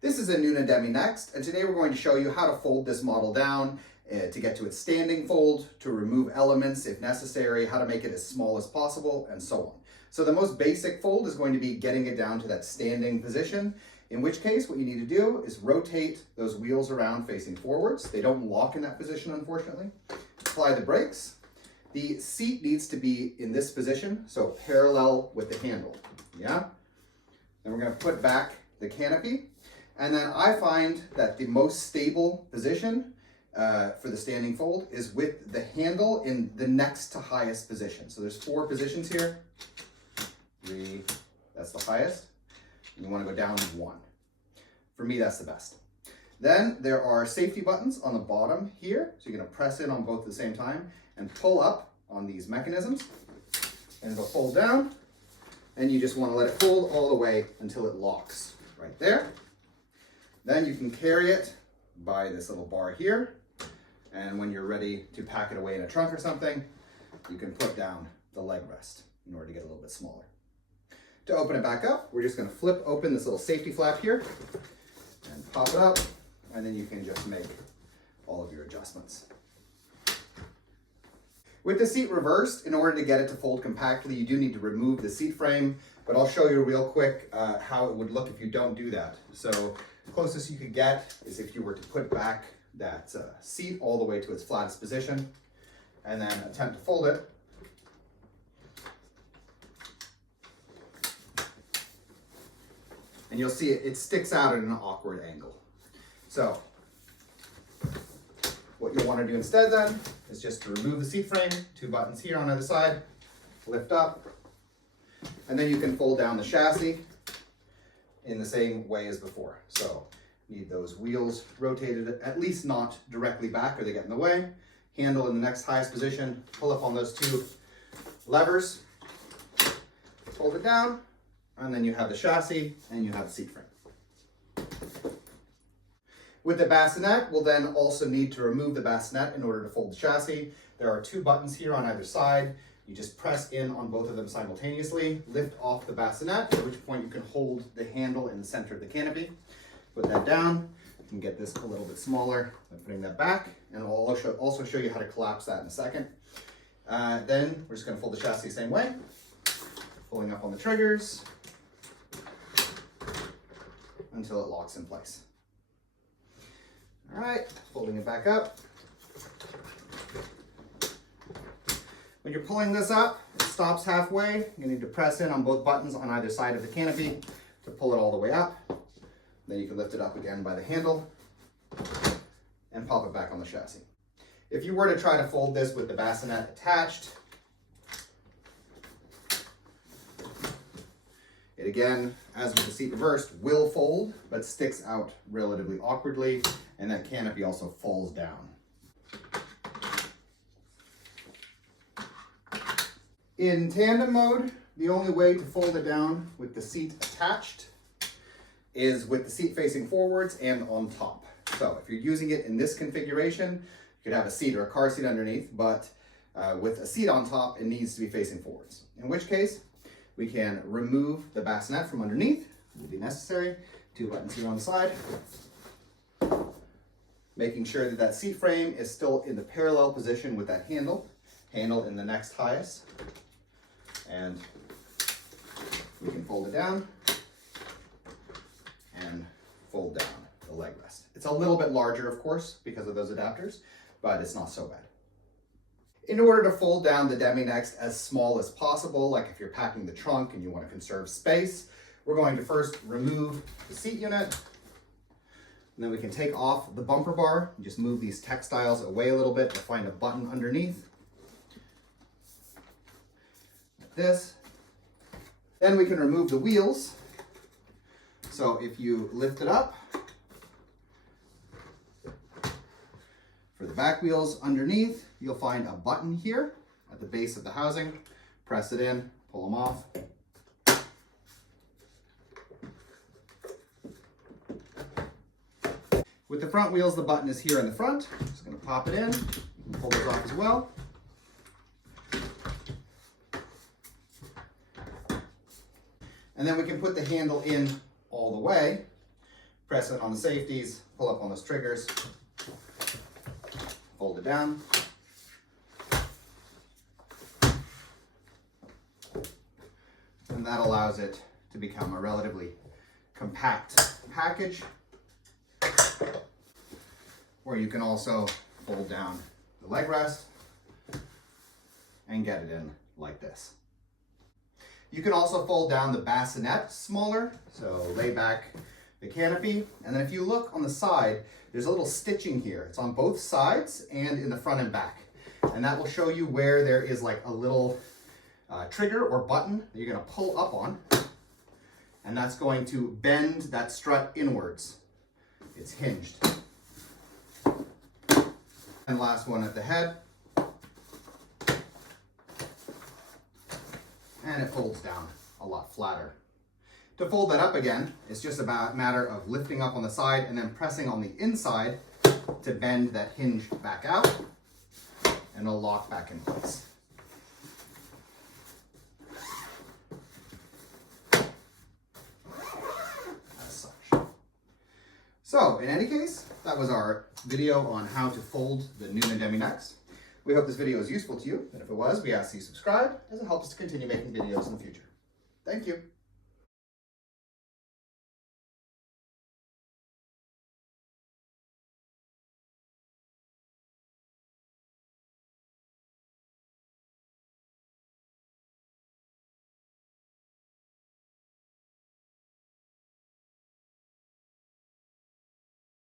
This is a Nuna Demi Next, and today we're going to show you how to fold this model down to get to its standing fold, to remove elements if necessary, how to make it as small as possible, and so on. So the most basic fold is going to be getting it down to that standing position, in which case what you need to do is rotate those wheels around facing forwards. They don't lock in that position, unfortunately. Apply the brakes. The seat needs to be in this position, so parallel with the handle, yeah? Then we're going to put back the canopy. And then I find that the most stable position for the standing fold is with the handle in the next to highest position. So there's 4 positions here. 3, that's the highest. And you want to go down 1. For me, that's the best. Then there are safety buttons on the bottom here. So you're going to press in on both at the same time and pull up on these mechanisms. And it'll fold down. And you just want to let it fold all the way until it locks right there. Then you can carry it by this little bar here. And when you're ready to pack it away in a trunk or something, you can put down the leg rest in order to get a little bit smaller. To open it back up, we're just going to flip open this little safety flap here and pop it up. And then you can just make all of your adjustments. With the seat reversed, in order to get it to fold compactly, you do need to remove the seat frame, but I'll show you real quick how it would look if you don't do that. So the closest you could get is if you were to put back that seat all the way to its flattest position and then attempt to fold it. And you'll see it sticks out at an awkward angle. So what you'll want to do instead then is just to remove the seat frame, 2 buttons here on either side, lift up, and then you can fold down the chassis in the same way as before. So need those wheels rotated, at least not directly back or they get in the way. Handle in the next highest position, pull up on those 2 levers, hold it down, and then you have the chassis and you have the seat frame. With the bassinet, we'll then also need to remove the bassinet in order to fold the chassis. There are 2 buttons here on either side. You just press in on both of them simultaneously, lift off the bassinet, at which point you can hold the handle in the center of the canopy. Put that down. You can get this a little bit smaller by putting that back, and I'll also show you how to collapse that in a second. Then we're just going to fold the chassis the same way, pulling up on the triggers until it locks in place. All right, folding it back up. When you're pulling this up, it stops halfway. You need to press in on both buttons on either side of the canopy to pull it all the way up. Then you can lift it up again by the handle and pop it back on the chassis. If you were to try to fold this with the bassinet attached, it again, as with the seat reversed, will fold, but sticks out relatively awkwardly, and that canopy also falls down. In tandem mode, the only way to fold it down with the seat attached is with the seat facing forwards and on top. So if you're using it in this configuration, you could have a seat or a car seat underneath, but with a seat on top, it needs to be facing forwards. In which case, we can remove the bassinet from underneath. It will be necessary. 2 buttons here on the side. Making sure that that seat frame is still in the parallel position with that handle in the next highest. And we can fold it down and fold down the leg rest. It's a little bit larger, of course, because of those adapters, but it's not so bad. In order to fold down the Demi Next as small as possible, like if you're packing the trunk and you want to conserve space, we're going to first remove the seat unit. And then we can take off the bumper bar and just move these textiles away a little bit to find a button underneath. Like this. Then we can remove the wheels. So if you lift it up, for the back wheels underneath, you'll find a button here at the base of the housing. Press it in, pull them off. With the front wheels, the button is here in the front. Just going to pop it in. You can pull those off as well. And then we can put the handle in all the way press in on the safeties, pull up on those triggers, fold it down. And that allows it to become a relatively compact package, where you can also fold down the leg rest and get it in like this. You can also fold down the bassinet smaller, so lay back the canopy, and then if you look on the side, there's a little stitching here. It's on both sides and in the front and back, and that will show you where there is like a little trigger or button that you're going to pull up on, and that's going to bend that strut inwards. It's hinged. And last one at the head, and it folds down a lot flatter. To fold that up again, it's just about a matter of lifting up on the side and then pressing on the inside to bend that hinge back out, and it'll lock back in place. As such. So, in any case, that was our video on how to fold the Nuna Demi Next. We hope this video is useful to you, and if it was, we ask that you subscribe, as it helps us to continue making videos in the future. Thank you.